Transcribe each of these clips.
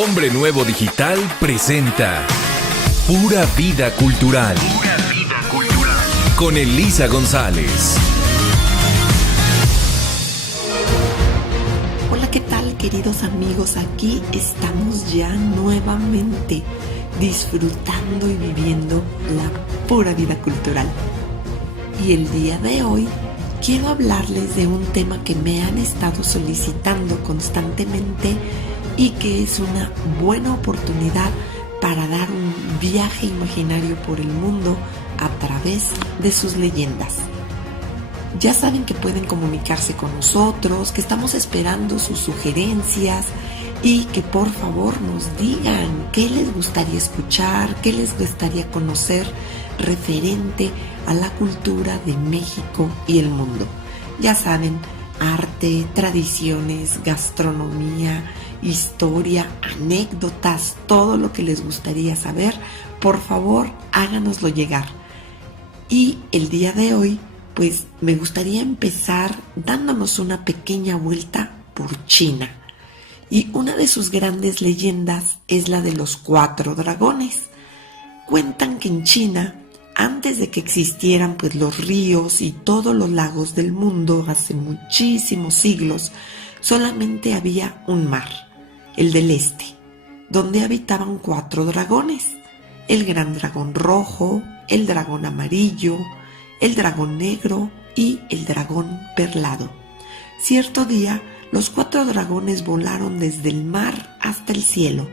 Hombre Nuevo Digital presenta Pura Vida Cultural. Pura Vida Cultural. Con Elisa González. Hola, ¿qué tal, queridos amigos? Aquí estamos ya nuevamente disfrutando y viviendo la pura vida cultural. Y el día de hoy quiero hablarles de un tema que me han estado solicitando constantemente y que es una buena oportunidad para dar un viaje imaginario por el mundo a través de sus leyendas. Ya saben que pueden comunicarse con nosotros, que estamos esperando sus sugerencias y que por favor nos digan qué les gustaría escuchar, qué les gustaría conocer referente a la cultura de México y el mundo. Ya saben, arte, tradiciones, gastronomía, historia, anécdotas, todo lo que les gustaría saber, por favor háganoslo llegar. Y el día de hoy, pues me gustaría empezar dándonos una pequeña vuelta por China. Y una de sus grandes leyendas es la de los 4 dragones. Cuentan que en China, antes de que existieran pues los ríos y todos los lagos del mundo, hace muchísimos siglos, solamente había un mar, el del este, donde habitaban 4 dragones: el gran dragón rojo, el dragón amarillo, el dragón negro y el dragón perlado. Cierto día, los 4 dragones volaron desde el mar hasta el cielo,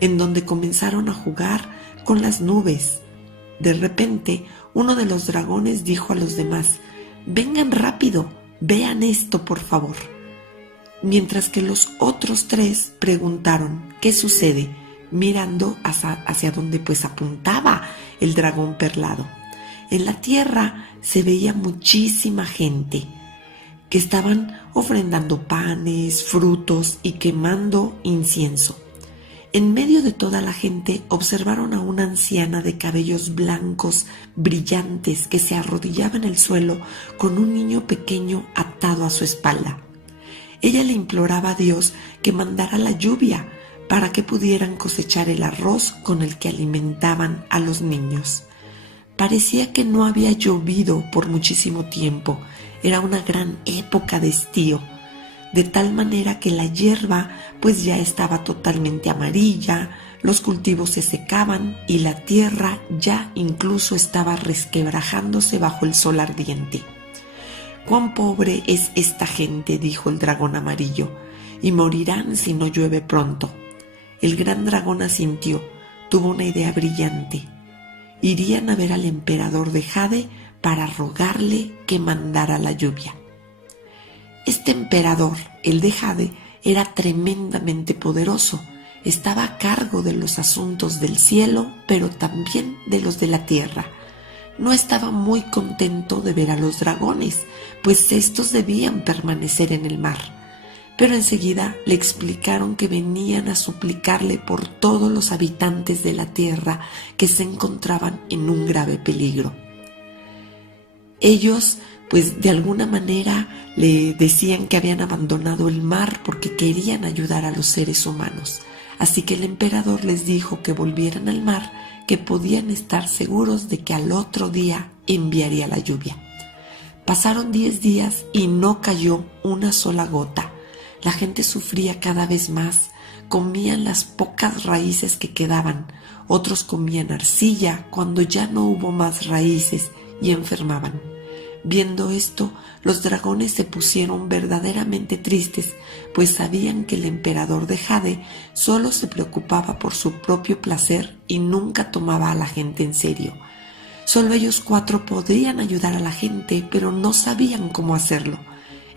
en donde comenzaron a jugar con las nubes. De repente, uno de los dragones dijo a los demás: «Vengan rápido, vean esto, por favor». Mientras que los otros 3 preguntaron: «¿Qué sucede?», mirando hacia donde pues apuntaba el dragón perlado. En la tierra se veía muchísima gente que estaban ofrendando panes, frutos y quemando incienso. En medio de toda la gente observaron a una anciana de cabellos blancos brillantes que se arrodillaba en el suelo con un niño pequeño atado a su espalda. Ella le imploraba a Dios que mandara la lluvia para que pudieran cosechar el arroz con el que alimentaban a los niños. Parecía que no había llovido por muchísimo tiempo. Era una gran época de estío, de tal manera que la hierba pues ya estaba totalmente amarilla, los cultivos se secaban y la tierra ya incluso estaba resquebrajándose bajo el sol ardiente. «Cuán pobre es esta gente», dijo el dragón amarillo, «y morirán si no llueve pronto». El gran dragón asintió, tuvo una idea brillante. Irían a ver al emperador de Jade para rogarle que mandara la lluvia. Este emperador, el de Jade, era tremendamente poderoso. Estaba a cargo de los asuntos del cielo, pero también de los de la tierra. No estaba muy contento de ver a los dragones, pues estos debían permanecer en el mar. Pero enseguida le explicaron que venían a suplicarle por todos los habitantes de la tierra que se encontraban en un grave peligro. Ellos, pues de alguna manera le decían que habían abandonado el mar porque querían ayudar a los seres humanos. Así que el emperador les dijo que volvieran al mar, que podían estar seguros de que al otro día enviaría la lluvia. Pasaron 10 días y no cayó una sola gota. La gente sufría cada vez más, comían las pocas raíces que quedaban, otros comían arcilla cuando ya no hubo más raíces y enfermaban. Viendo esto, los dragones se pusieron verdaderamente tristes, pues sabían que el emperador de Jade solo se preocupaba por su propio placer y nunca tomaba a la gente en serio. Solo ellos 4 podían ayudar a la gente, pero no sabían cómo hacerlo.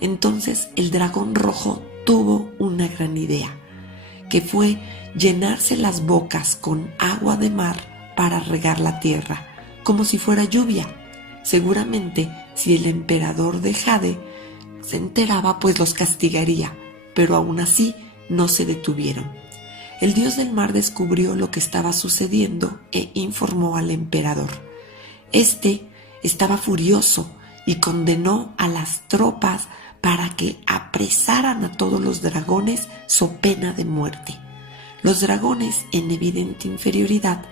Entonces el dragón rojo tuvo una gran idea, que fue llenarse las bocas con agua de mar para regar la tierra, como si fuera lluvia. Seguramente, si el emperador de Jade se enteraba, pues los castigaría, pero aún así no se detuvieron. El dios del mar descubrió lo que estaba sucediendo e informó al emperador. Este estaba furioso y condenó a las tropas para que apresaran a todos los dragones so pena de muerte. Los dragones, en evidente inferioridad,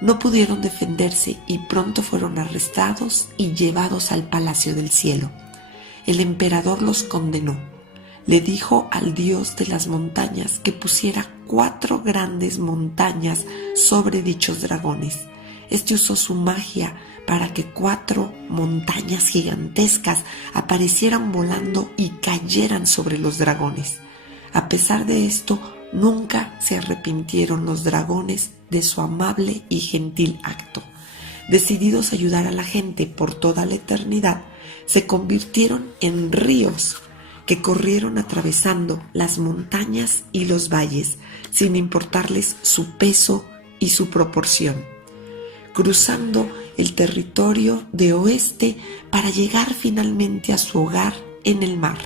no pudieron defenderse y pronto fueron arrestados y llevados al Palacio del Cielo. El emperador los condenó. Le dijo al dios de las montañas que pusiera 4 grandes montañas sobre dichos dragones. Este usó su magia para que 4 montañas gigantescas aparecieran volando y cayeran sobre los dragones. A pesar de esto, nunca se arrepintieron los dragones de su amable y gentil acto. Decididos a ayudar a la gente por toda la eternidad, se convirtieron en ríos que corrieron atravesando las montañas y los valles, sin importarles su peso y su proporción, cruzando el territorio de oeste para llegar finalmente a su hogar en el mar.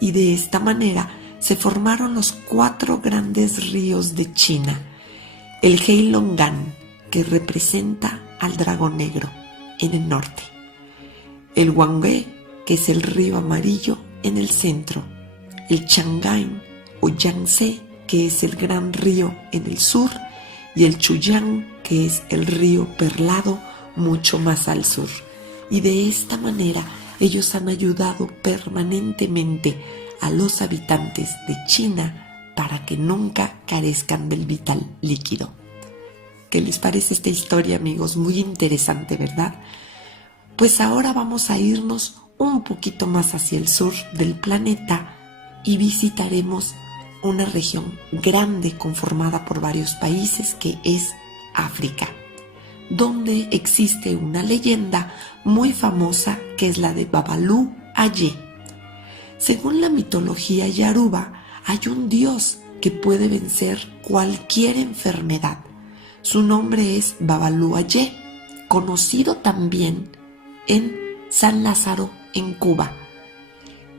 Y de esta manera se formaron los 4 grandes ríos de China: el Heilonggan, que representa al dragón negro en el norte; el Huanghe, que es el río amarillo, en el centro; el Chang'an o Yangtze, que es el gran río, en el sur; y el Chuyang, que es el río perlado, mucho más al sur. Y de esta manera ellos han ayudado permanentemente a los habitantes de China para que nunca carezcan del vital líquido. ¿Qué les parece esta historia, amigos? Muy interesante, ¿verdad? Pues ahora vamos a irnos un poquito más hacia el sur del planeta y visitaremos una región grande conformada por varios países, que es África, donde existe una leyenda muy famosa que es la de Babalu Aye. Según la mitología Yoruba, hay un dios que puede vencer cualquier enfermedad. Su nombre es Babalu Aye, conocido también en San Lázaro, en Cuba.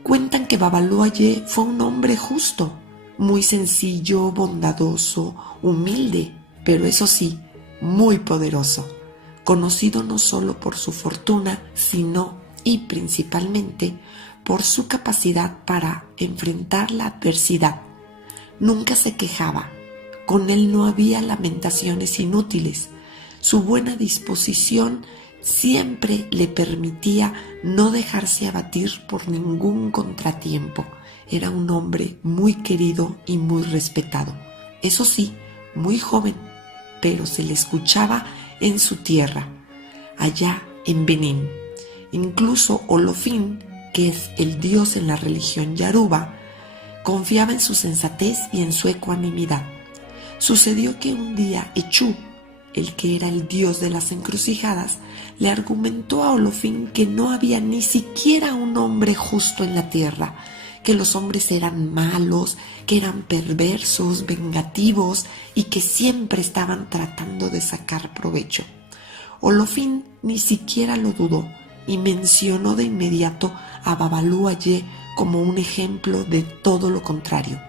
Cuentan que Babalu Aye fue un hombre justo, muy sencillo, bondadoso, humilde, pero eso sí, muy poderoso, conocido no solo por su fortuna, sino y principalmente por su capacidad para enfrentar la adversidad. Nunca se quejaba, con él no había lamentaciones inútiles. Su buena disposición siempre le permitía no dejarse abatir por ningún contratiempo. Era un hombre muy querido y muy respetado. Eso sí, muy joven, pero se le escuchaba en su tierra, allá en Benín. Incluso Olofín, que es el dios en la religión Yoruba, confiaba en su sensatez y en su ecuanimidad. Sucedió que un día Echú, el que era el dios de las encrucijadas, le argumentó a Olofín que no había ni siquiera un hombre justo en la tierra, que los hombres eran malos, que eran perversos, vengativos y que siempre estaban tratando de sacar provecho. Olofín ni siquiera lo dudó y mencionó de inmediato a Babalu Aye como un ejemplo de todo lo contrario.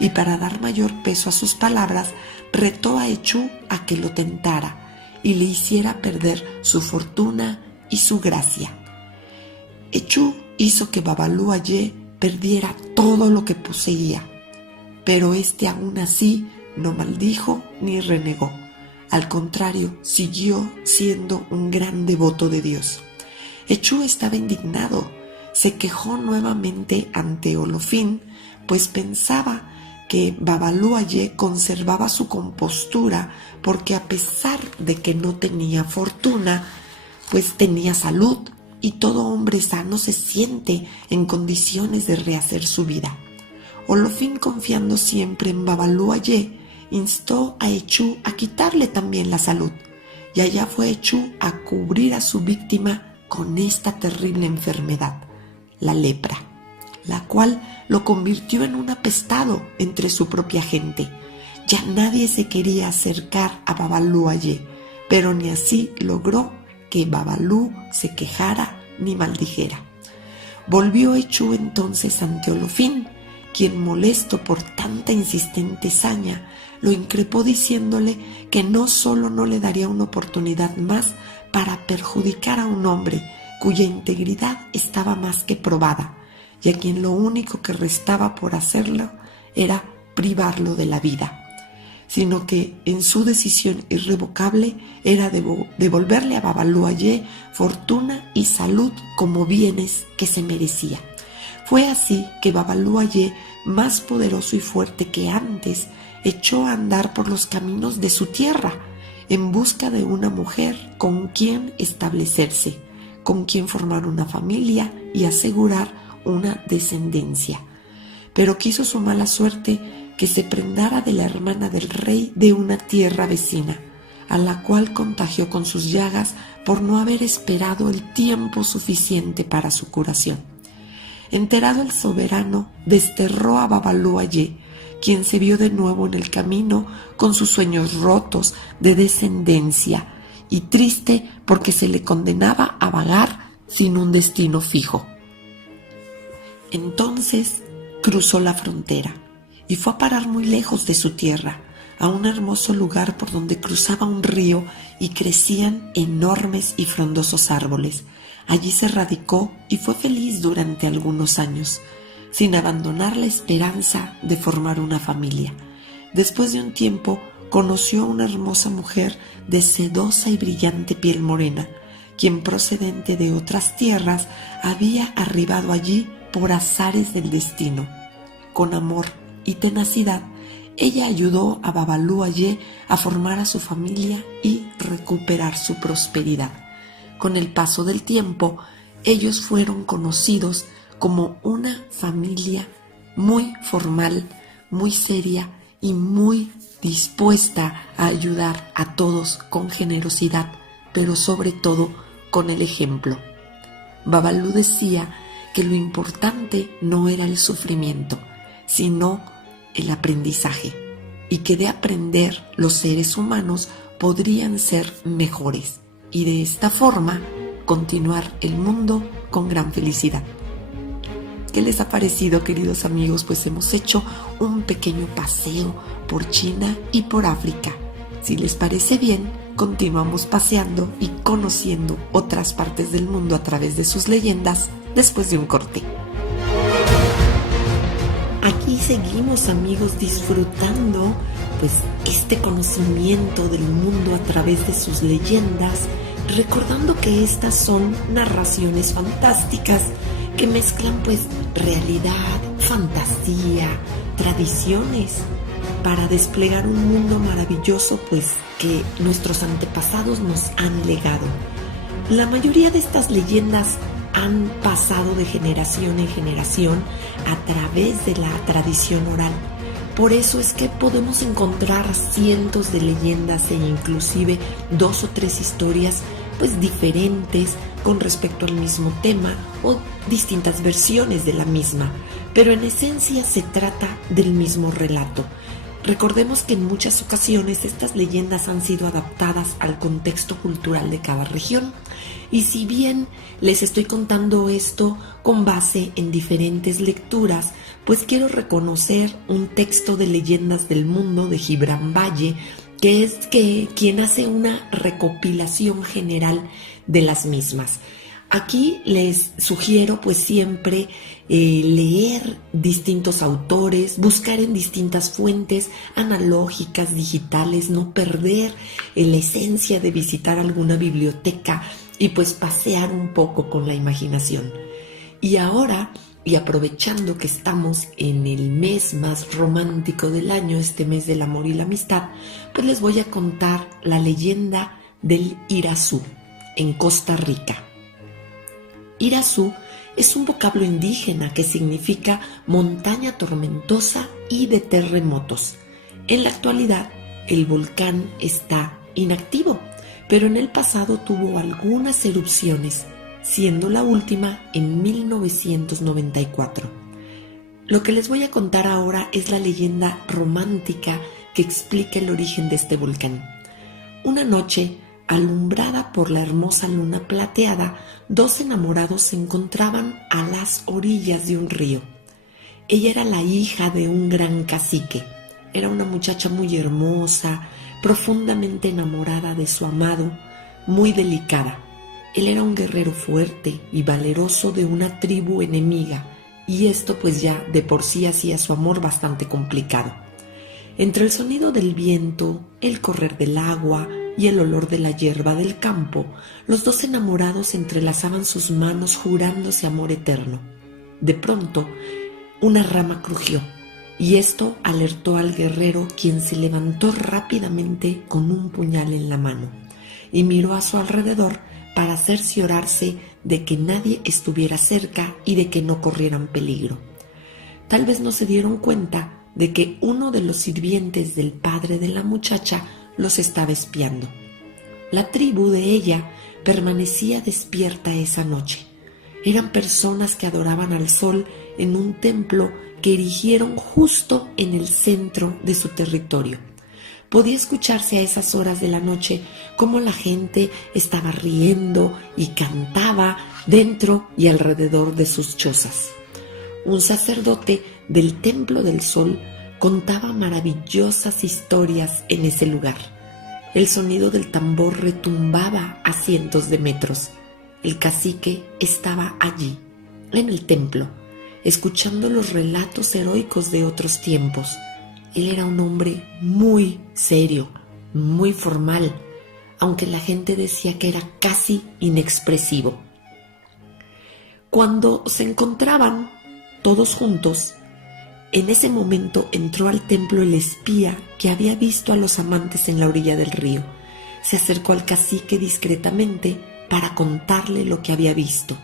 Y para dar mayor peso a sus palabras, retó a Echú a que lo tentara y le hiciera perder su fortuna y su gracia. Echú hizo que Babalu Aye perdiera todo lo que poseía, pero este aún así no maldijo ni renegó. Al contrario, siguió siendo un gran devoto de Dios. Echú estaba indignado, se quejó nuevamente ante Olofín, pues pensaba que Babalu Aye conservaba su compostura porque a pesar de que no tenía fortuna, pues tenía salud, y todo hombre sano se siente en condiciones de rehacer su vida. Olofín, confiando siempre en Babalu Aye, instó a Echú a quitarle también la salud, y allá fue Echú a cubrir a su víctima con esta terrible enfermedad, la lepra, la cual lo convirtió en un apestado entre su propia gente. Ya nadie se quería acercar a Babalu Aye, pero ni así logró que Babalu se quejara ni maldijera. Volvió Echú entonces ante Olofín, quien, molesto por tanta insistente saña, lo increpó diciéndole que no solo no le daría una oportunidad más para perjudicar a un hombre cuya integridad estaba más que probada, y a quien lo único que restaba por hacerlo era privarlo de la vida. sino que en su decisión irrevocable era devolverle a Babalu Aye fortuna y salud como bienes que se merecía. Fue así que Babalu Aye, más poderoso y fuerte que antes, echó a andar por los caminos de su tierra en busca de una mujer con quien establecerse, con quien formar una familia y asegurar una descendencia. Pero quiso su mala suerte que se prendara de la hermana del rey de una tierra vecina, a la cual contagió con sus llagas por no haber esperado el tiempo suficiente para su curación. Enterado el soberano, desterró a Babalu Aye, quien se vio de nuevo en el camino con sus sueños rotos de descendencia y triste porque se le condenaba a vagar sin un destino fijo. Entonces cruzó la frontera y fue a parar muy lejos de su tierra, a un hermoso lugar por donde cruzaba un río y crecían enormes y frondosos árboles. Allí se radicó y fue feliz durante algunos años, sin abandonar la esperanza de formar una familia. Después de un tiempo, conoció a una hermosa mujer de sedosa y brillante piel morena, quien procedente de otras tierras había arribado allí por azares del destino. Con amor y tenacidad, ella ayudó a Babalu Aye a formar a su familia y recuperar su prosperidad. Con el paso del tiempo, ellos fueron conocidos como una familia muy formal, muy seria y muy dispuesta a ayudar a todos con generosidad, pero sobre todo con el ejemplo. Babalu decía que lo importante no era el sufrimiento, sino el aprendizaje, y que de aprender los seres humanos podrían ser mejores, y de esta forma continuar el mundo con gran felicidad. ¿Qué les ha parecido, queridos amigos? Pues hemos hecho un pequeño paseo por China y por África. Si les parece bien, continuamos paseando y conociendo otras partes del mundo a través de sus leyendas después de un corte. Aquí seguimos, amigos, disfrutando pues este conocimiento del mundo a través de sus leyendas, recordando que estas son narraciones fantásticas que mezclan pues realidad, fantasía, tradiciones para desplegar un mundo maravilloso pues que nuestros antepasados nos han legado. La mayoría de estas leyendas han pasado de generación en generación a través de la tradición oral. Por eso es que podemos encontrar cientos de leyendas e inclusive 2 o 3 historias pues diferentes con respecto al mismo tema o distintas versiones de la misma, pero en esencia se trata del mismo relato. Recordemos que en muchas ocasiones estas leyendas han sido adaptadas al contexto cultural de cada región, y si bien les estoy contando esto con base en diferentes lecturas, pues quiero reconocer un texto de leyendas del mundo de Gibran Valle, que es quien hace una recopilación general de las mismas. Aquí les sugiero pues siempre leer distintos autores, buscar en distintas fuentes analógicas, digitales, no perder la esencia de visitar alguna biblioteca y pues pasear un poco con la imaginación. Y ahora, y aprovechando que estamos en el mes más romántico del año, este mes del amor y la amistad, pues les voy a contar la leyenda del Irazú en Costa Rica. Irazú es un vocablo indígena que significa montaña tormentosa y de terremotos. En la actualidad, el volcán está inactivo, pero en el pasado tuvo algunas erupciones, siendo la última en 1994. Lo que les voy a contar ahora es la leyenda romántica que explica el origen de este volcán. Una noche, alumbrada por la hermosa luna plateada, 2 enamorados se encontraban a las orillas de un río. Ella era la hija de un gran cacique. Era una muchacha muy hermosa, profundamente enamorada de su amado, muy delicada. Él era un guerrero fuerte y valeroso de una tribu enemiga, y esto pues ya de por sí hacía su amor bastante complicado. Entre el sonido del viento, el correr del agua y el olor de la hierba del campo, los dos enamorados entrelazaban sus manos jurándose amor eterno. De pronto, una rama crujió, y esto alertó al guerrero, quien se levantó rápidamente con un puñal en la mano y miró a su alrededor para cerciorarse de que nadie estuviera cerca y de que no corrieran peligro. Tal vez no se dieron cuenta de que uno de los sirvientes del padre de la muchacha los estaba espiando. La tribu de ella permanecía despierta esa noche. Eran personas que adoraban al sol en un templo que erigieron justo en el centro de su territorio. Podía escucharse a esas horas de la noche cómo la gente estaba riendo y cantaba dentro y alrededor de sus chozas. Un sacerdote del Templo del Sol contaba maravillosas historias en ese lugar. El sonido del tambor retumbaba a cientos de metros. El cacique estaba allí, en el templo, escuchando los relatos heroicos de otros tiempos. Él era un hombre muy serio, muy formal, aunque la gente decía que era casi inexpresivo. Cuando se encontraban todos juntos, en ese momento entró al templo el espía que había visto a los amantes en la orilla del río. Se acercó al cacique discretamente para contarle lo que había visto.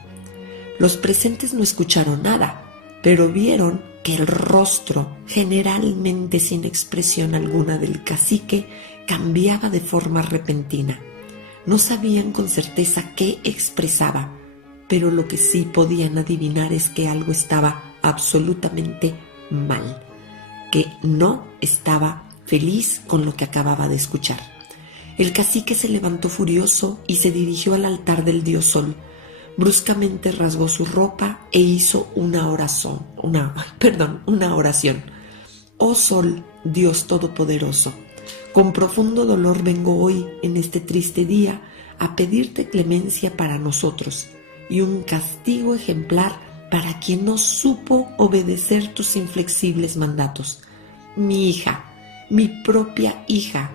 Los presentes no escucharon nada, pero vieron que el rostro, generalmente sin expresión alguna del cacique, cambiaba de forma repentina. No sabían con certeza qué expresaba, pero lo que sí podían adivinar es que algo estaba absolutamente mal, que no estaba feliz con lo que acababa de escuchar. El cacique se levantó furioso y se dirigió al altar del dios Sol. Bruscamente rasgó su ropa e hizo una oración. Oh Sol, Dios Todopoderoso, con profundo dolor vengo hoy, en este triste día, a pedirte clemencia para nosotros y un castigo ejemplar para quien no supo obedecer tus inflexibles mandatos. Mi hija, mi propia hija,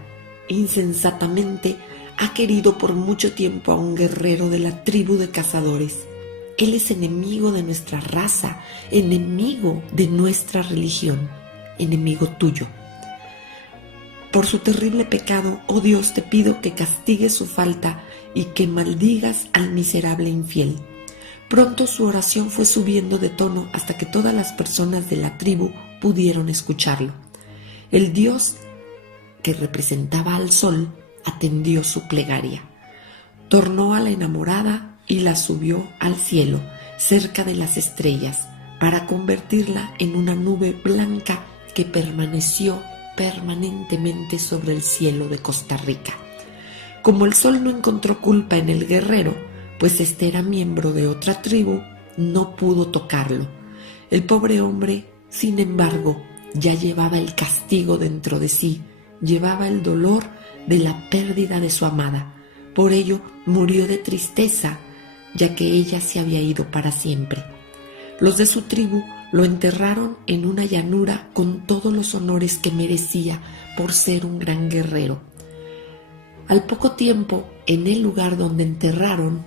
insensatamente ha querido por mucho tiempo a un guerrero de la tribu de cazadores. Él es enemigo de nuestra raza, enemigo de nuestra religión, enemigo tuyo. Por su terrible pecado, oh Dios, te pido que castigues su falta y que maldigas al miserable infiel. Pronto su oración fue subiendo de tono hasta que todas las personas de la tribu pudieron escucharlo. El dios, que representaba al sol, atendió su plegaria. Tornó a la enamorada y la subió al cielo, cerca de las estrellas, para convertirla en una nube blanca que permaneció permanentemente sobre el cielo de Costa Rica. Como el sol no encontró culpa en el guerrero, pues este era miembro de otra tribu, no pudo tocarlo. El pobre hombre, sin embargo, ya llevaba el castigo dentro de sí, llevaba el dolor de la pérdida de su amada. Por ello murió de tristeza, ya que ella se había ido para siempre. Los de su tribu lo enterraron en una llanura con todos los honores que merecía por ser un gran guerrero. Al poco tiempo, en el lugar donde enterraron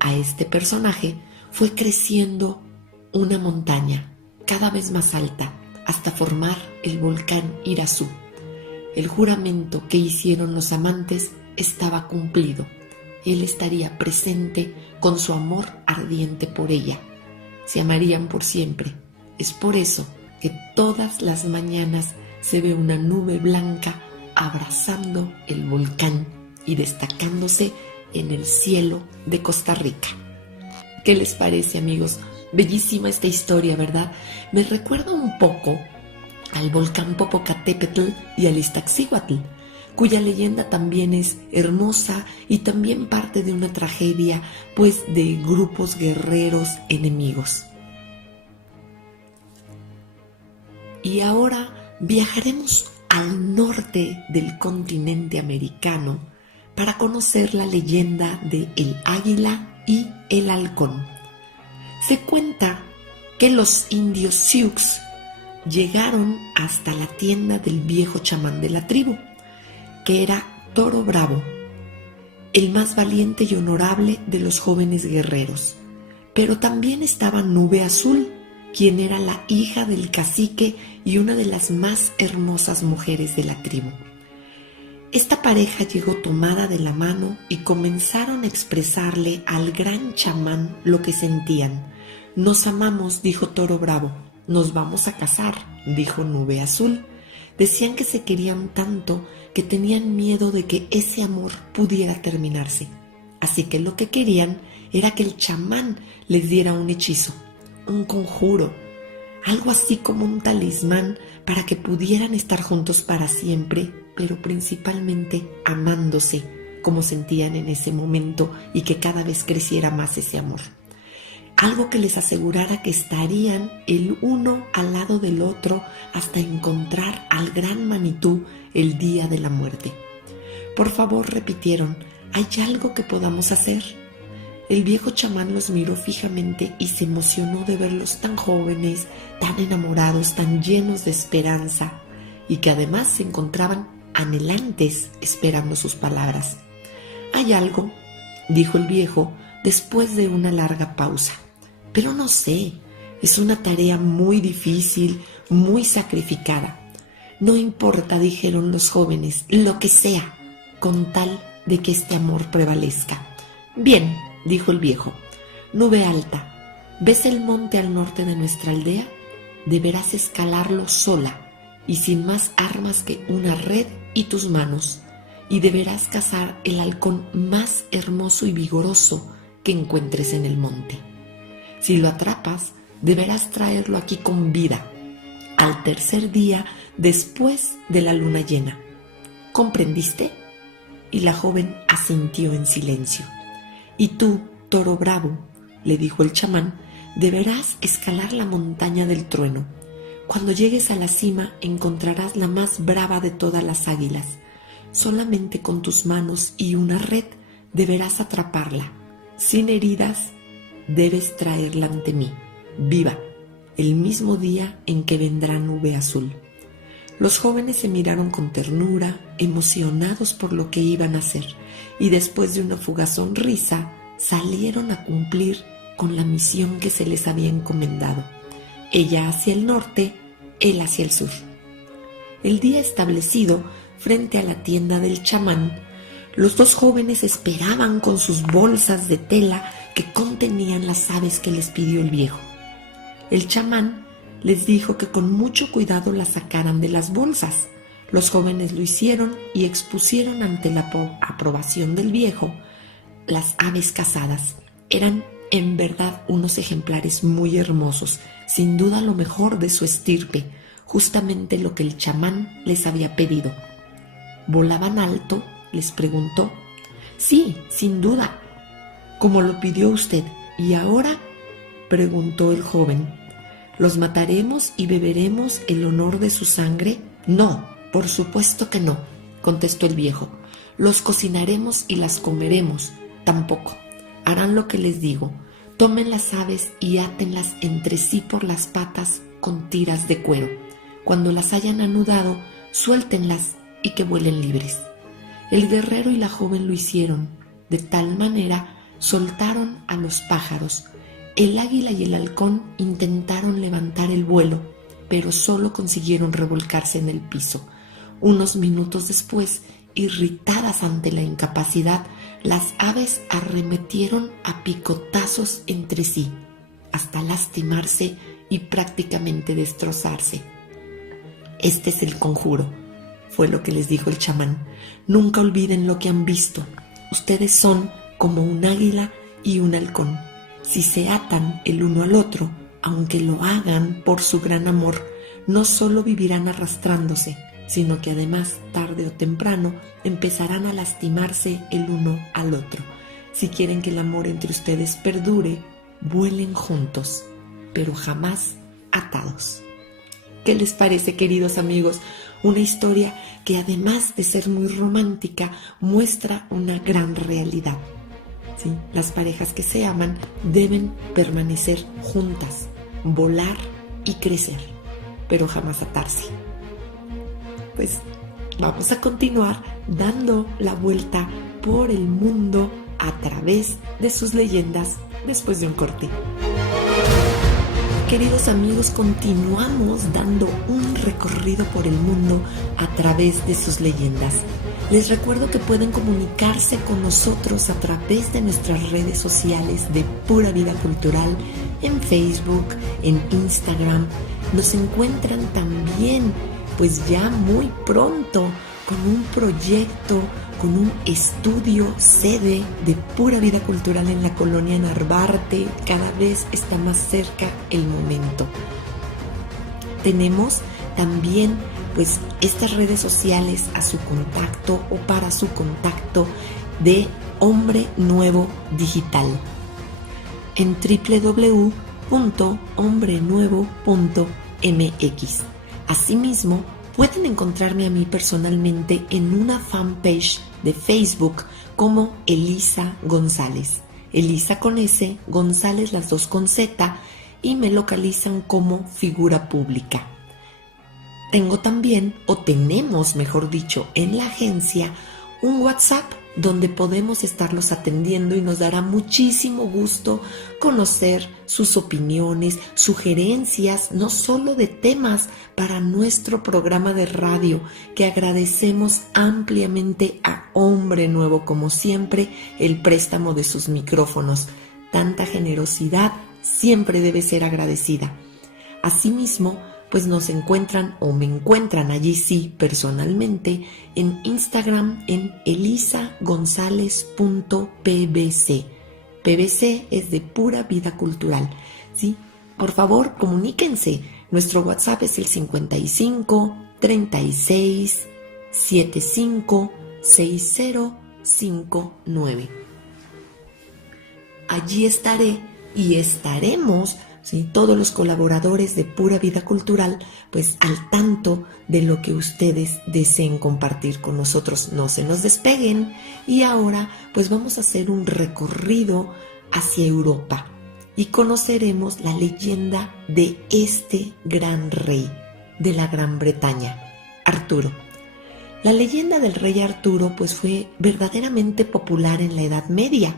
a este personaje, fue creciendo una montaña cada vez más alta hasta formar el volcán Irazú. El juramento que hicieron los amantes estaba cumplido. Él estaría presente con su amor ardiente por ella. Se amarían por siempre. Es por eso que todas las mañanas se ve una nube blanca abrazando el volcán y destacándose en el cielo de Costa Rica. ¿Qué les parece, amigos? Bellísima esta historia, ¿verdad? Me recuerda un poco al volcán Popocatépetl y al Iztaccíhuatl, cuya leyenda también es hermosa y también parte de una tragedia, pues de grupos guerreros enemigos. Y ahora viajaremos al norte del continente americano para conocer la leyenda de el águila y el halcón. Se cuenta que los indios Sioux llegaron hasta la tienda del viejo chamán de la tribu, que era Toro Bravo, el más valiente y honorable de los jóvenes guerreros. Pero también estaba Nube Azul, quien era la hija del cacique y una de las más hermosas mujeres de la tribu. Esta pareja llegó tomada de la mano y comenzaron a expresarle al gran chamán lo que sentían. Nos amamos, dijo Toro Bravo. Nos vamos a casar, dijo Nube Azul. Decían que se querían tanto que tenían miedo de que ese amor pudiera terminarse. Así que lo que querían era que el chamán les diera un hechizo, un conjuro, algo así como un talismán para que pudieran estar juntos para siempre, pero principalmente amándose como sentían en ese momento y que cada vez creciera más ese amor. Algo que les asegurara que estarían el uno al lado del otro hasta encontrar al gran Manitú el día de la muerte. Por favor, repitieron, ¿hay algo que podamos hacer? El viejo chamán los miró fijamente y se emocionó de verlos tan jóvenes, tan enamorados, tan llenos de esperanza, y que además se encontraban anhelantes esperando sus palabras. «Hay algo», dijo el viejo después de una larga pausa, «pero no sé, es una tarea muy difícil, muy sacrificada». «No importa», dijeron los jóvenes, «lo que sea, con tal de que este amor prevalezca». «Bien», dijo el viejo, «Nube Alta, ¿ves el monte al norte de nuestra aldea? Deberás escalarlo sola y sin más armas que una red y tus manos, y deberás cazar el halcón más hermoso y vigoroso que encuentres en el monte. Si lo atrapas, deberás traerlo aquí con vida, al tercer día después de la luna llena. ¿Comprendiste?». Y la joven asintió en silencio. «Y tú, Toro Bravo», le dijo el chamán, «deberás escalar la montaña del trueno. Cuando llegues a la cima encontrarás la más brava de todas las águilas. Solamente con tus manos y una red deberás atraparla. Sin heridas, debes traerla ante mí, viva, el mismo día en que vendrá Nube Azul». Los jóvenes se miraron con ternura, emocionados por lo que iban a hacer, y después de una fugaz sonrisa, salieron a cumplir con la misión que se les había encomendado. Ella hacia el norte, él hacia el sur. El día establecido, frente a la tienda del chamán, los dos jóvenes esperaban con sus bolsas de tela que contenían las aves que les pidió el viejo. El chamán les dijo que con mucho cuidado las sacaran de las bolsas. Los jóvenes lo hicieron y expusieron ante la aprobación del viejo las aves cazadas. Eran en verdad unos ejemplares muy hermosos, sin duda lo mejor de su estirpe, justamente lo que el chamán les había pedido. ¿Volaban alto?, les preguntó. «Sí, sin duda, como lo pidió usted. ¿Y ahora?», preguntó el joven. «¿Los mataremos y beberemos el honor de su sangre?». «No, por supuesto que no», contestó el viejo. «Los cocinaremos y las comeremos». «Tampoco. Harán lo que les digo. Tomen las aves y átenlas entre sí por las patas con tiras de cuero. Cuando las hayan anudado, suéltenlas y que vuelen libres». El guerrero y la joven lo hicieron. De tal manera soltaron a los pájaros. El águila y el halcón intentaron levantar el vuelo, pero solo consiguieron revolcarse en el piso. Unos minutos después, irritadas ante la incapacidad, las aves arremetieron a picotazos entre sí, hasta lastimarse y prácticamente destrozarse. «Este es el conjuro», fue lo que les dijo el chamán. «Nunca olviden lo que han visto. Ustedes son como un águila y un halcón. Si se atan el uno al otro, aunque lo hagan por su gran amor, no solo vivirán arrastrándose, sino que además, tarde o temprano, empezarán a lastimarse el uno al otro. Si quieren que el amor entre ustedes perdure, vuelen juntos, pero jamás atados». ¿Qué les parece, queridos amigos? Una historia que, además de ser muy romántica, muestra una gran realidad. ¿Sí? Las parejas que se aman deben permanecer juntas, volar y crecer. pero jamás atarse. Pues vamos a continuar dando la vuelta por el mundo a través de sus leyendas después de un corte. Queridos amigos, continuamos dando un recorrido por el mundo a través de sus leyendas. Les recuerdo que pueden comunicarse con nosotros a través de nuestras redes sociales de Pura Vida Cultural, en Facebook, en Instagram. Nos encuentran también, pues ya muy pronto, con un proyecto, con un estudio sede de Pura Vida Cultural en la colonia Narvarte. Cada vez está más cerca el momento. Tenemos también pues estas redes sociales a su contacto o para su contacto de Hombre Nuevo Digital en www.hombrenuevo.mx. Asimismo, pueden encontrarme a mí personalmente en una fanpage de Facebook como Elisa González. Elisa con S, González las dos con Z, y me localizan como figura pública. Tengo también, o tenemos mejor dicho, en la agencia un WhatsApp donde podemos estarlos atendiendo y nos dará muchísimo gusto conocer sus opiniones, sugerencias, no solo de temas para nuestro programa de radio, que agradecemos ampliamente a Hombre Nuevo, como siempre, el préstamo de sus micrófonos. Tanta generosidad siempre debe ser agradecida. Asimismo, pues nos encuentran o me encuentran allí sí personalmente en Instagram en elisagonzalez.pbc. PBC es de Pura Vida Cultural, ¿sí? Por favor, comuníquense. Nuestro WhatsApp es el 55 36 75 6059. Allí estaré y estaremos, ¿sí?, todos los colaboradores de Pura Vida Cultural, pues al tanto de lo que ustedes deseen compartir con nosotros. No se nos despeguen. Y ahora pues vamos a hacer un recorrido hacia Europa y conoceremos la leyenda de este gran rey de la Gran Bretaña, Arturo. La leyenda del rey Arturo pues fue verdaderamente popular en la Edad Media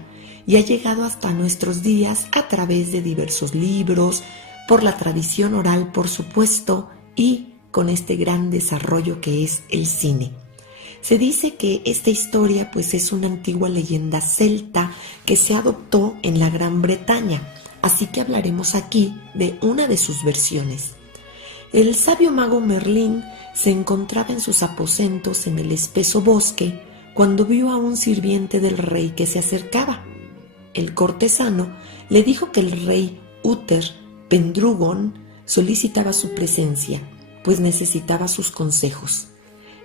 y ha llegado hasta nuestros días a través de diversos libros, por la tradición oral, por supuesto, y con este gran desarrollo que es el cine. Se dice que esta historia pues es una antigua leyenda celta que se adoptó en la Gran Bretaña, así que hablaremos aquí de una de sus versiones. El sabio mago Merlín se encontraba en sus aposentos en el espeso bosque cuando vio a un sirviente del rey que se acercaba. El cortesano le dijo que el rey Uther Pendragon solicitaba su presencia, pues necesitaba sus consejos.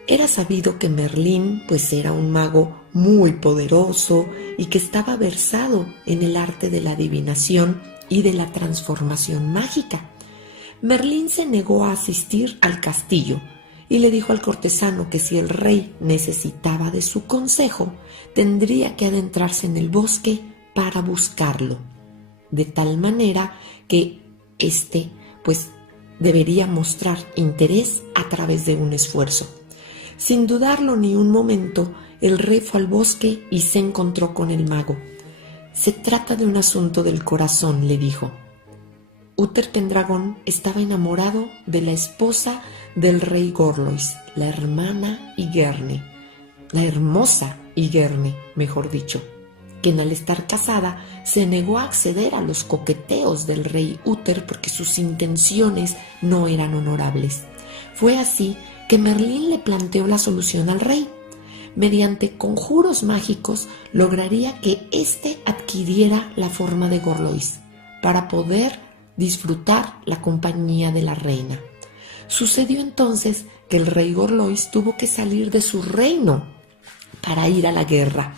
Era sabido que Merlín pues era un mago muy poderoso y que estaba versado en el arte de la adivinación y de la transformación mágica. Merlín se negó a asistir al castillo y le dijo al cortesano que si el rey necesitaba de su consejo, tendría que adentrarse en el bosque para buscarlo, de tal manera que éste pues debería mostrar interés a través de un esfuerzo. Sin dudarlo ni un momento, el rey fue al bosque y se encontró con el mago. Se trata de un asunto del corazón, le dijo. Uther Pendragon estaba enamorado de la esposa del rey Gorlois, la hermana Igerne, la hermosa Igerne, mejor dicho, quien al estar casada se negó a acceder a los coqueteos del rey Uther porque sus intenciones no eran honorables. Fue así que Merlín le planteó la solución al rey. Mediante conjuros mágicos lograría que éste adquiriera la forma de Gorlois para poder disfrutar la compañía de la reina. Sucedió entonces que el rey Gorlois tuvo que salir de su reino para ir a la guerra.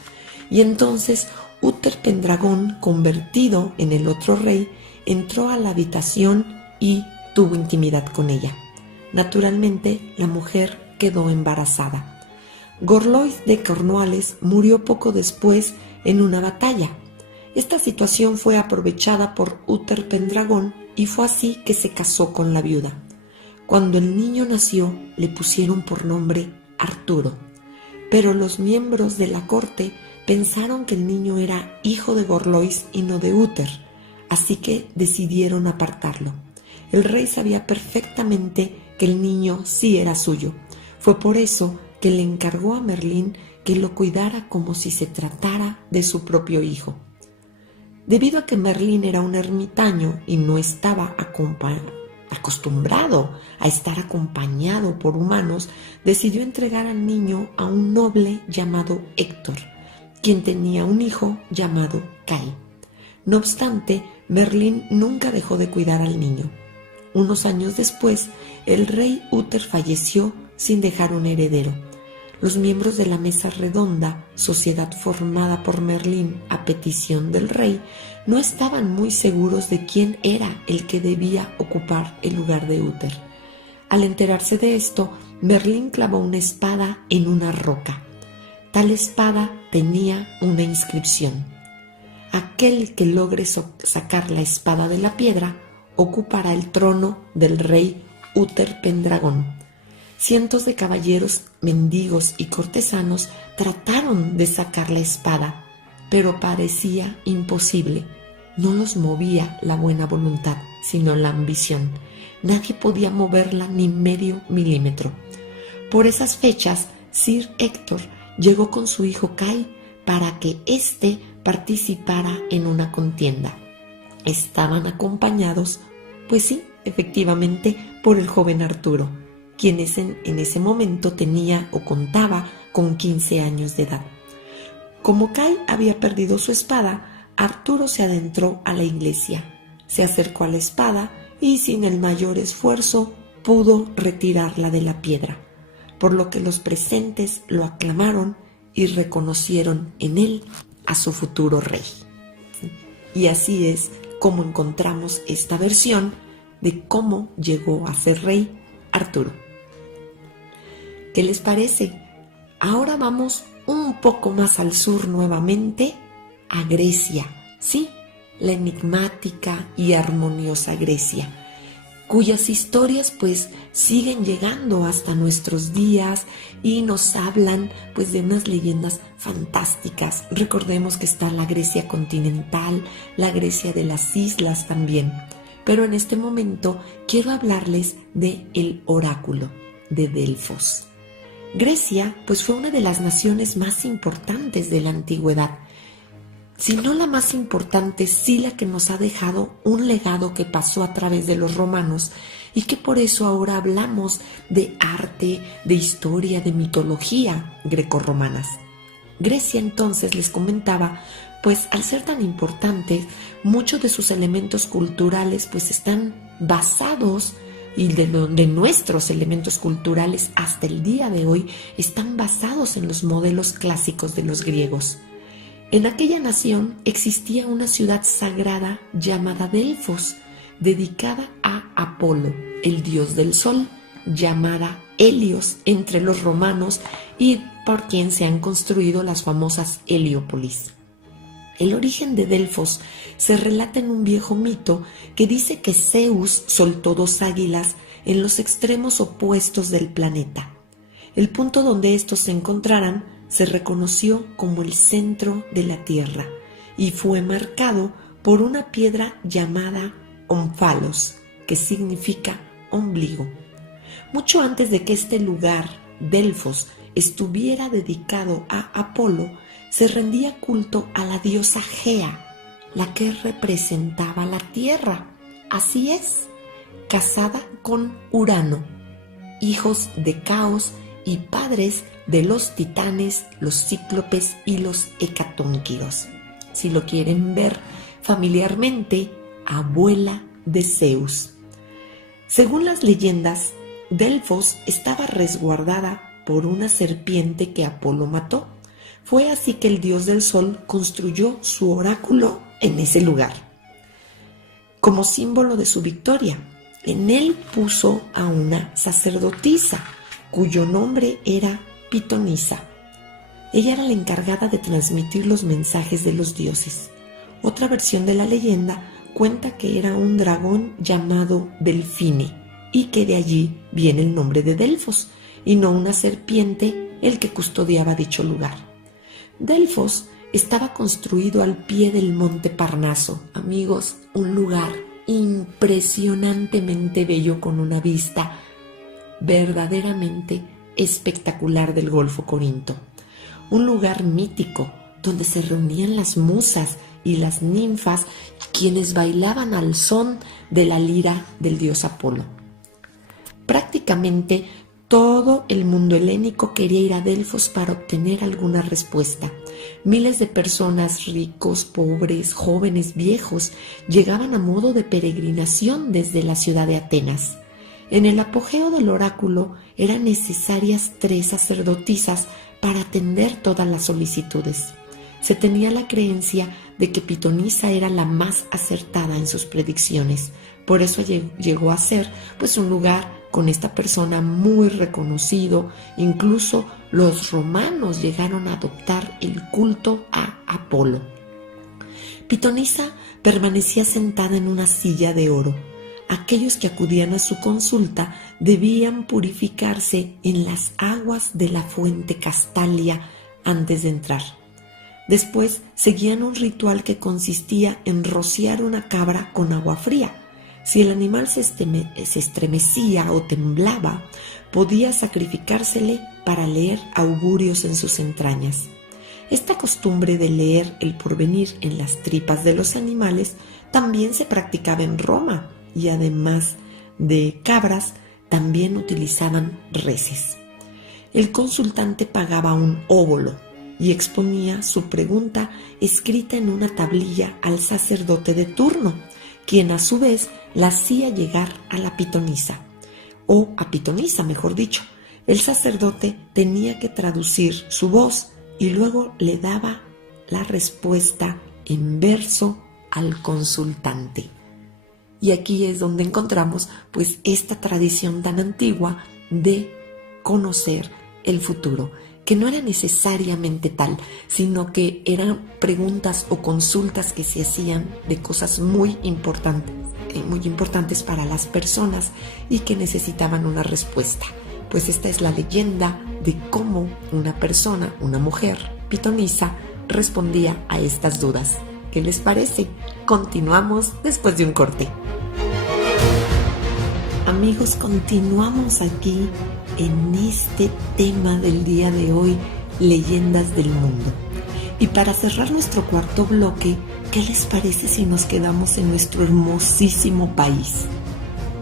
Y entonces Uther Pendragon, convertido en el otro rey, entró a la habitación y tuvo intimidad con ella. Naturalmente, la mujer quedó embarazada. Gorlois de Cornualles murió poco después en una batalla. Esta situación fue aprovechada por Uther Pendragon y fue así que se casó con la viuda. Cuando el niño nació, le pusieron por nombre Arturo, pero los miembros de la corte pensaron que el niño era hijo de Gorlois y no de Uther, así que decidieron apartarlo. El rey sabía perfectamente que el niño sí era suyo. Fue por eso que le encargó a Merlín que lo cuidara como si se tratara de su propio hijo. Debido a que Merlín era un ermitaño y no estaba acostumbrado a estar acompañado por humanos, decidió entregar al niño a un noble llamado Héctor, quien tenía un hijo llamado Cai. No obstante, Merlín nunca dejó de cuidar al niño. Unos años después, el rey Uther falleció sin dejar un heredero. Los miembros de la mesa redonda, sociedad formada por Merlín a petición del rey, no estaban muy seguros de quién era el que debía ocupar el lugar de Uther. Al enterarse de esto, Merlín clavó una espada en una roca. Tal espada tenía una inscripción: aquel que logre sacar la espada de la piedra ocupará el trono del rey Uther Pendragón. Cientos de caballeros, mendigos y cortesanos trataron de sacar la espada, pero parecía imposible. No los movía la buena voluntad, sino la ambición. Nadie podía moverla ni medio milímetro. Por esas fechas, Sir Héctor llegó con su hijo Cai para que éste participara en una contienda. Estaban acompañados, pues sí, efectivamente, por el joven Arturo, quien en ese momento tenía o contaba con 15 años de edad. Como Cai había perdido su espada, Arturo se adentró a la iglesia, se acercó a la espada y sin el mayor esfuerzo pudo retirarla de la piedra, por lo que los presentes lo aclamaron y reconocieron en él a su futuro rey. Y así es como encontramos esta versión de cómo llegó a ser rey Arturo. ¿Qué les parece? Ahora vamos un poco más al sur nuevamente, a Grecia, ¿sí? La enigmática y armoniosa Grecia, cuyas historias pues siguen llegando hasta nuestros días y nos hablan pues de unas leyendas fantásticas. Recordemos que está la Grecia continental, la Grecia de las islas también. Pero en este momento quiero hablarles de el oráculo de Delfos. Grecia pues fue una de las naciones más importantes de la antigüedad. Si no la más importante, sí la que nos ha dejado un legado que pasó a través de los romanos y que por eso ahora hablamos de arte, de historia, de mitología grecorromanas. Grecia, entonces, les comentaba, pues al ser tan importante, muchos de sus elementos culturales pues están basados, y de nuestros elementos culturales hasta el día de hoy están basados en los modelos clásicos de los griegos. En aquella nación existía una ciudad sagrada llamada Delfos, dedicada a Apolo, el dios del sol, llamada Helios entre los romanos y por quien se han construido las famosas Heliópolis. El origen de Delfos se relata en un viejo mito que dice que Zeus soltó 2 águilas en los extremos opuestos del planeta. El punto donde estos se encontraran se reconoció como el centro de la Tierra y fue marcado por una piedra llamada Ónfalos, que significa ombligo. Mucho antes de que este lugar, Delfos, estuviera dedicado a Apolo, se rendía culto a la diosa Gea, la que representaba la Tierra. Así es, casada con Urano, hijos de Caos y padres de los titanes, los cíclopes y los hecatónquiros. Si lo quieren ver familiarmente, abuela de Zeus. Según las leyendas, Delfos estaba resguardada por una serpiente que Apolo mató. Fue así que el dios del sol construyó su oráculo en ese lugar. Como símbolo de su victoria, en él puso a una sacerdotisa, cuyo nombre era Pitonisa. Ella era la encargada de transmitir los mensajes de los dioses. Otra versión de la leyenda cuenta que era un dragón llamado Delfine, y que de allí viene el nombre de Delfos, y no una serpiente el que custodiaba dicho lugar. Delfos estaba construido al pie del monte Parnaso, amigos, un lugar impresionantemente bello con una vista verdaderamente espectacular del Golfo Corinto. Un lugar mítico donde se reunían las musas y las ninfas, quienes bailaban al son de la lira del dios Apolo. Prácticamente todo el mundo helénico quería ir a Delfos para obtener alguna respuesta. Miles de personas, ricos, pobres, jóvenes, viejos, llegaban a modo de peregrinación desde la ciudad de Atenas. En el apogeo del oráculo eran necesarias 3 sacerdotisas para atender todas las solicitudes. Se tenía la creencia de que Pitonisa era la más acertada en sus predicciones. Por eso llegó a ser un lugar con esta persona muy reconocido. Incluso los romanos llegaron a adoptar el culto a Apolo. Pitonisa permanecía sentada en una silla de oro. Aquellos que acudían a su consulta debían purificarse en las aguas de la fuente Castalia antes de entrar. Después seguían un ritual que consistía en rociar una cabra con agua fría. Si el animal se estremecía o temblaba, podía sacrificársele para leer augurios en sus entrañas. Esta costumbre de leer el porvenir en las tripas de los animales también se practicaba en Roma, y además de cabras, también utilizaban reses. El consultante pagaba un óbolo y exponía su pregunta escrita en una tablilla al sacerdote de turno, quien a su vez la hacía llegar a la pitonisa, o a Pitonisa, mejor dicho. El sacerdote tenía que traducir su voz y luego le daba la respuesta en verso al consultante. Y aquí es donde encontramos esta tradición tan antigua de conocer el futuro, que no era necesariamente tal, sino que eran preguntas o consultas que se hacían de cosas muy importantes para las personas y que necesitaban una respuesta. Pues esta es la leyenda de cómo una persona, una mujer, Pitonisa, respondía a estas dudas. ¿Qué les parece? Continuamos después de un corte. Amigos, continuamos aquí en este tema del día de hoy, leyendas del mundo. Y para cerrar nuestro cuarto bloque, ¿qué les parece si nos quedamos en nuestro hermosísimo país?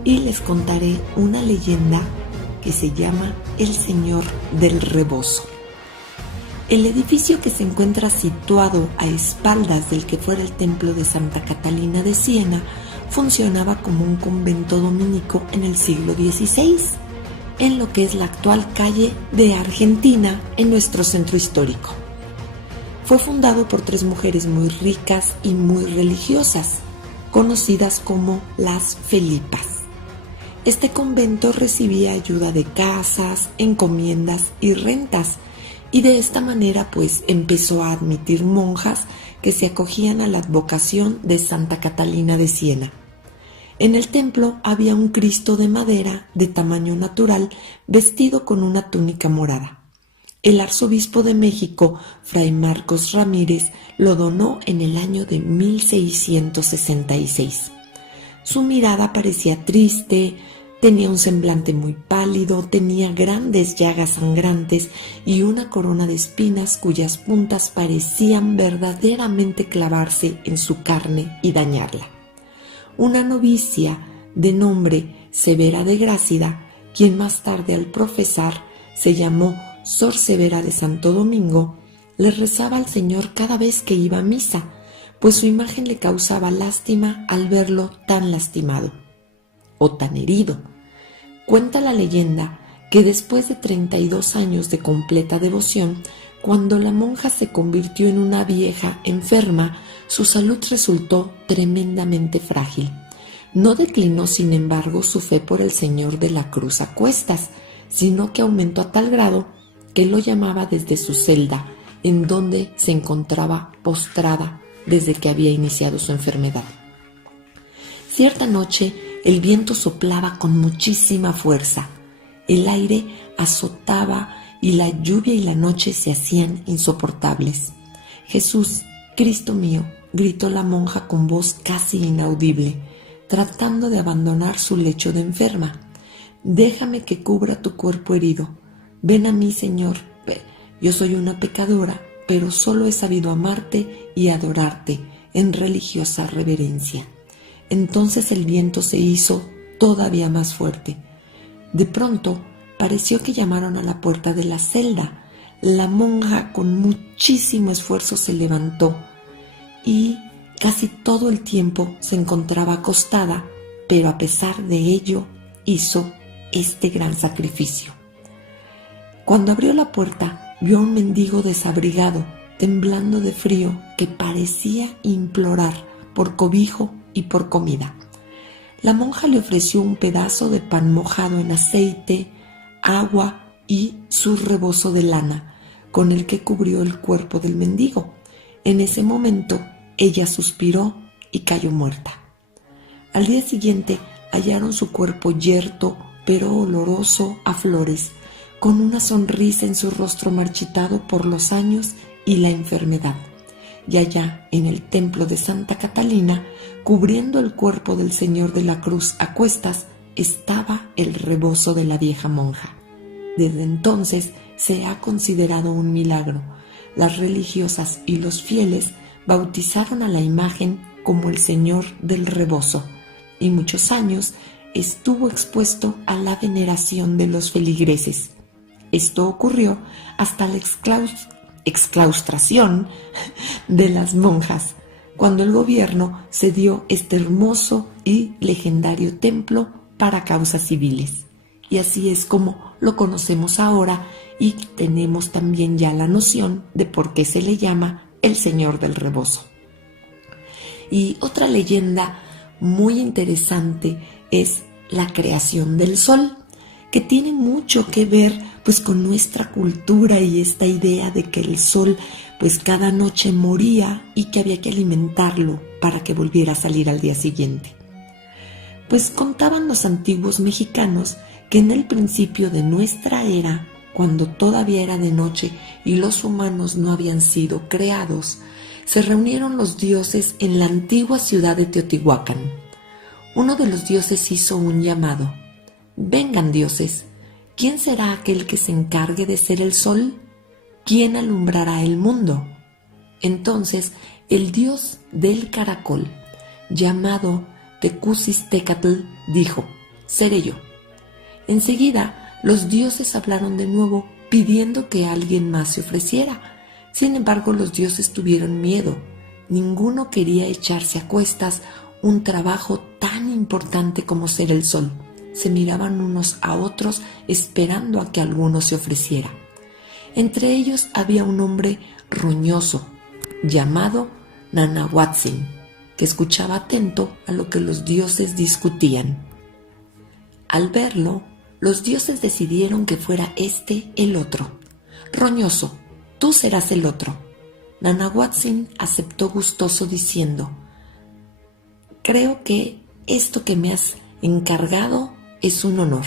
Y les contaré una leyenda que se llama El Señor del Rebozo. El edificio, que se encuentra situado a espaldas del que fuera el templo de Santa Catalina de Siena, funcionaba como un convento dominico en el siglo XVI, en lo que es la actual calle de Argentina, en nuestro centro histórico. Fue fundado por 3 mujeres muy ricas y muy religiosas, conocidas como las Felipas. Este convento recibía ayuda de casas, encomiendas y rentas, y de esta manera empezó a admitir monjas que se acogían a la advocación de Santa Catalina de Siena. En el templo había un Cristo de madera de tamaño natural, vestido con una túnica morada. El arzobispo de México, Fray Marcos Ramírez, lo donó en el año de 1666. Su mirada parecía triste, tenía un semblante muy pálido, tenía grandes llagas sangrantes y una corona de espinas cuyas puntas parecían verdaderamente clavarse en su carne y dañarla. Una novicia de nombre Severa de Grácida, quien más tarde al profesar se llamó Sor Severa de Santo Domingo, le rezaba al Señor cada vez que iba a misa, pues su imagen le causaba lástima al verlo tan lastimado o tan herido. Cuenta la leyenda que después de 32 años de completa devoción, cuando la monja se convirtió en una vieja enferma, su salud resultó tremendamente frágil. No declinó, sin embargo, su fe por el Señor de la Cruz a cuestas, sino que aumentó a tal grado que lo llamaba desde su celda, en donde se encontraba postrada desde que había iniciado su enfermedad. Cierta noche, El viento soplaba con muchísima fuerza. El aire azotaba y la lluvia y la noche se hacían insoportables. Jesús, Cristo mío, gritó la monja con voz casi inaudible, tratando de abandonar su lecho de enferma. Déjame que cubra tu cuerpo herido. Ven a mí, Señor. Yo soy una pecadora, pero solo he sabido amarte y adorarte en religiosa reverencia. Entonces el viento se hizo todavía más fuerte. De pronto pareció que llamaron a la puerta de la celda. La monja con muchísimo esfuerzo se levantó y casi todo el tiempo se encontraba acostada, pero a pesar de ello hizo este gran sacrificio. Cuando abrió la puerta, vio a un mendigo desabrigado, temblando de frío, que parecía implorar por cobijo y por comida. La monja le ofreció un pedazo de pan mojado en aceite, agua y su rebozo de lana, con el que cubrió el cuerpo del mendigo. En ese momento, ella suspiró y cayó muerta. Al día siguiente, hallaron su cuerpo yerto, pero oloroso a flores, con una sonrisa en su rostro marchitado por los años y la enfermedad. Y allá, en el templo de Santa Catalina, cubriendo el cuerpo del Señor de la Cruz a cuestas, estaba el rebozo de la vieja monja. Desde entonces se ha considerado un milagro. Las religiosas y los fieles bautizaron a la imagen como el Señor del Rebozo, y muchos años estuvo expuesto a la veneración de los feligreses. Esto ocurrió hasta la exclaustración de las monjas, cuando el gobierno cedió este hermoso y legendario templo para causas civiles. Y así es como lo conocemos ahora, y tenemos también ya la noción de por qué se le llama el Señor del Rebozo. Y otra leyenda muy interesante es la creación del sol, que tiene mucho que ver pues con nuestra cultura y esta idea de que el sol pues cada noche moría y que había que alimentarlo para que volviera a salir al día siguiente. Pues contaban los antiguos mexicanos que en el principio de nuestra era, cuando todavía era de noche y los humanos no habían sido creados, se reunieron los dioses en la antigua ciudad de Teotihuacán. Uno de los dioses hizo un llamado: «Vengan, dioses, ¿quién será aquel que se encargue de ser el sol? ¿Quién alumbrará el mundo?». Entonces el dios del caracol, llamado Tecusistecatl, dijo: «Seré yo». Enseguida los dioses hablaron de nuevo pidiendo que alguien más se ofreciera. Sin embargo, los dioses tuvieron miedo. Ninguno quería echarse a cuestas un trabajo tan importante como ser el sol. Se miraban unos a otros esperando a que alguno se ofreciera. Entre ellos había un hombre roñoso llamado Nanahuatzin, que escuchaba atento a lo que los dioses discutían. Al verlo, los dioses decidieron que fuera este el otro. «Roñoso, tú serás el otro». Nanahuatzin aceptó gustoso diciendo: «Creo que esto que me has encargado es un honor».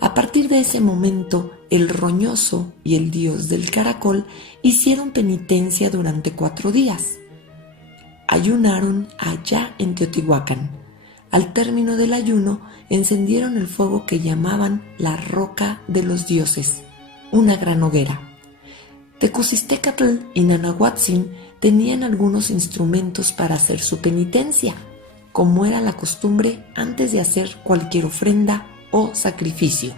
A partir de ese momento, el roñoso y el dios del caracol hicieron penitencia durante 4 días. Ayunaron allá en Teotihuacán. Al término del ayuno, encendieron el fuego que llamaban la roca de los dioses, una gran hoguera. Tecusistecatl y Nanahuatzin tenían algunos instrumentos para hacer su penitencia, como era la costumbre antes de hacer cualquier ofrenda o sacrificio.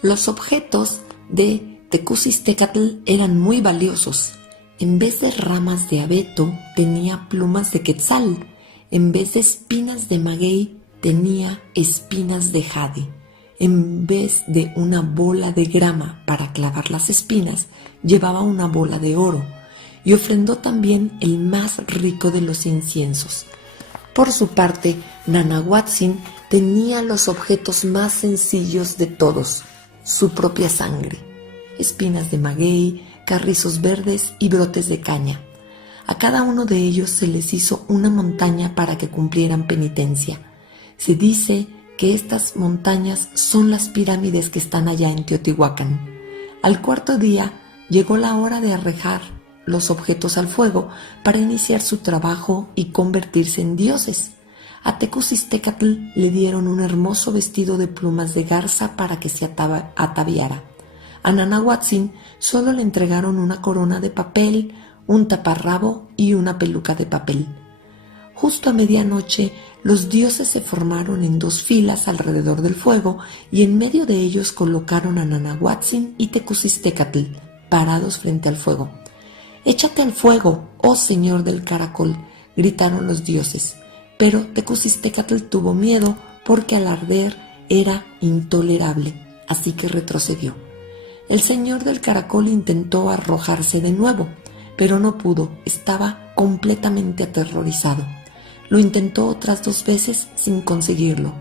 Los objetos de Tecusistecatl eran muy valiosos. En vez de ramas de abeto, tenía plumas de quetzal. En vez de espinas de maguey, tenía espinas de jade. En vez de una bola de grama para clavar las espinas, llevaba una bola de oro, y ofrendó también el más rico de los inciensos. Por su parte, Nanahuatzin tenía los objetos más sencillos de todos: su propia sangre, espinas de maguey, carrizos verdes y brotes de caña. A cada uno de ellos se les hizo una montaña para que cumplieran penitencia. Se dice que estas montañas son las pirámides que están allá en Teotihuacán. Al cuarto día llegó la hora de arrojar los objetos al fuego para iniciar su trabajo y convertirse en dioses. A Tecusistecatl le dieron un hermoso vestido de plumas de garza para que se ataviara. A Nanahuatzin solo le entregaron una corona de papel, un taparrabo y una peluca de papel. Justo a medianoche, los dioses se formaron en 2 filas alrededor del fuego y en medio de ellos colocaron a Nanahuatzin y Tecusistecatl parados frente al fuego. «Échate al fuego, oh señor del caracol», gritaron los dioses, pero Tecusistecatl tuvo miedo porque al arder era intolerable, así que retrocedió. El señor del caracol intentó arrojarse de nuevo, pero no pudo, estaba completamente aterrorizado. Lo intentó otras 2 veces sin conseguirlo.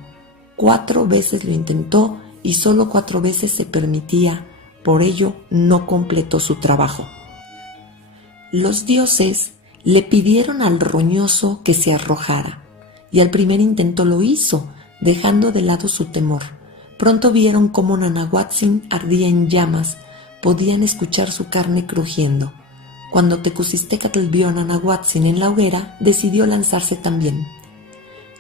4 veces lo intentó y solo 4 veces se permitía, por ello no completó su trabajo. Los dioses le pidieron al roñoso que se arrojara, y al primer intento lo hizo, dejando de lado su temor. Pronto vieron cómo Nanahuatzin ardía en llamas, podían escuchar su carne crujiendo. Cuando Tecusistecatl vio a Nanahuatzin en la hoguera, decidió lanzarse también.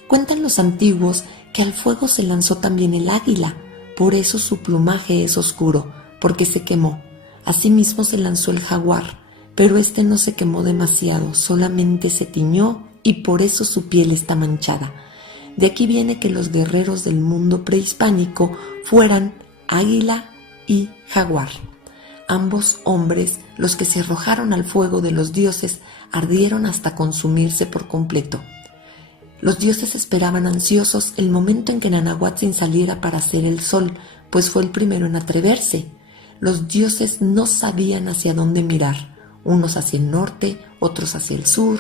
Cuentan los antiguos que al fuego se lanzó también el águila, por eso su plumaje es oscuro, porque se quemó. Asimismo se lanzó el jaguar, pero este no se quemó demasiado, solamente se tiñó y por eso su piel está manchada. De aquí viene que los guerreros del mundo prehispánico fueran águila y jaguar. Ambos hombres, los que se arrojaron al fuego de los dioses, ardieron hasta consumirse por completo. Los dioses esperaban ansiosos el momento en que Nanahuatzin saliera para hacer el sol, pues fue el primero en atreverse. Los dioses no sabían hacia dónde mirar, unos hacia el norte, otros hacia el sur,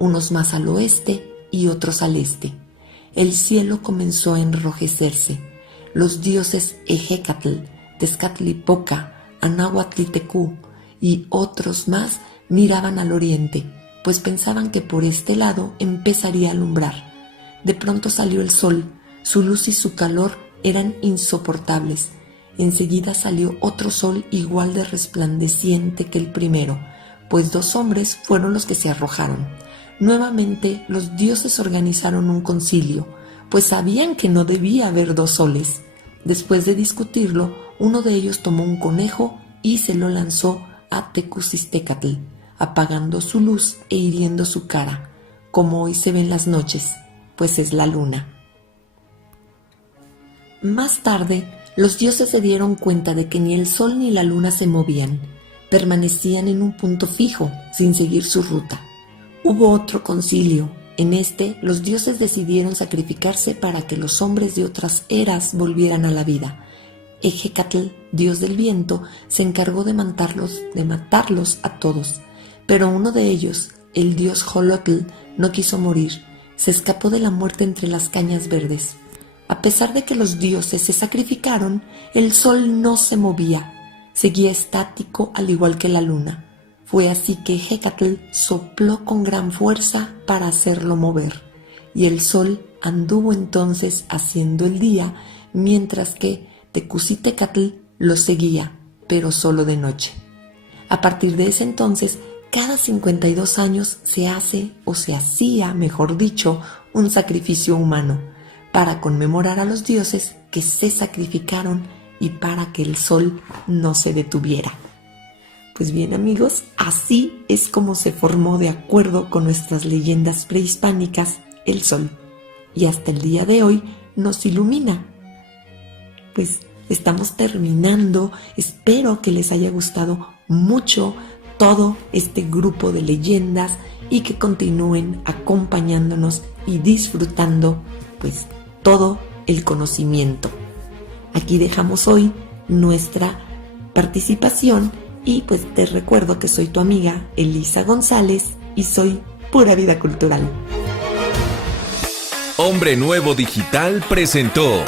unos más al oeste y otros al este. El cielo comenzó a enrojecerse. Los dioses Ejecatl, Tezcatlipoca, Anahuatlitecú y otros más miraban al oriente, pues pensaban que por este lado empezaría a alumbrar. De pronto salió el sol, su luz y su calor eran insoportables. Enseguida salió otro sol igual de resplandeciente que el primero, pues 2 hombres fueron los que se arrojaron. Nuevamente los dioses organizaron un concilio, pues sabían que no debía haber 2 soles. Después de discutirlo, uno de ellos tomó un conejo y se lo lanzó a Tecusistecatl, apagando su luz e hiriendo su cara, como hoy se ve en las noches, pues es la luna. Más tarde, los dioses se dieron cuenta de que ni el sol ni la luna se movían, permanecían en un punto fijo, sin seguir su ruta. Hubo otro concilio. En este, los dioses decidieron sacrificarse para que los hombres de otras eras volvieran a la vida. Ejecatl, dios del viento, se encargó de matarlos a todos, pero uno de ellos, el dios Xolotl, no quiso morir, se escapó de la muerte entre las cañas verdes. A pesar de que los dioses se sacrificaron, el sol no se movía, seguía estático al igual que la luna. Fue así que Ejecatl sopló con gran fuerza para hacerlo mover, y el sol anduvo entonces haciendo el día, mientras que Tecusitecatl lo seguía, pero solo de noche. A partir de ese entonces, cada 52 años se hace, o se hacía, mejor dicho, un sacrificio humano, para conmemorar a los dioses que se sacrificaron y para que el sol no se detuviera. Pues bien, amigos, así es como se formó, de acuerdo con nuestras leyendas prehispánicas, el sol. Y hasta el día de hoy nos ilumina. Pues estamos terminando. Espero que les haya gustado mucho todo este grupo de leyendas y que continúen acompañándonos y disfrutando pues todo el conocimiento. Aquí dejamos hoy nuestra participación. Y pues te recuerdo que soy tu amiga Elisa González y soy Pura Vida Cultural. Hombre Nuevo Digital presentó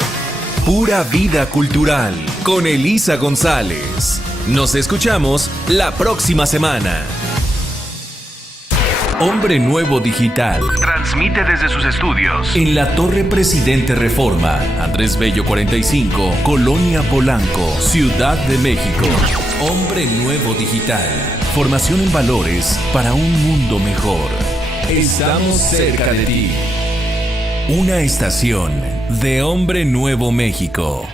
Pura Vida Cultural con Elisa González. Nos escuchamos la próxima semana. Hombre Nuevo Digital. Transmite desde sus estudios en la Torre Presidente Reforma, Andrés Bello 45, Colonia Polanco, Ciudad de México. Hombre Nuevo Digital. Formación en valores para un mundo mejor. Estamos cerca de ti. Una estación de Hombre Nuevo México.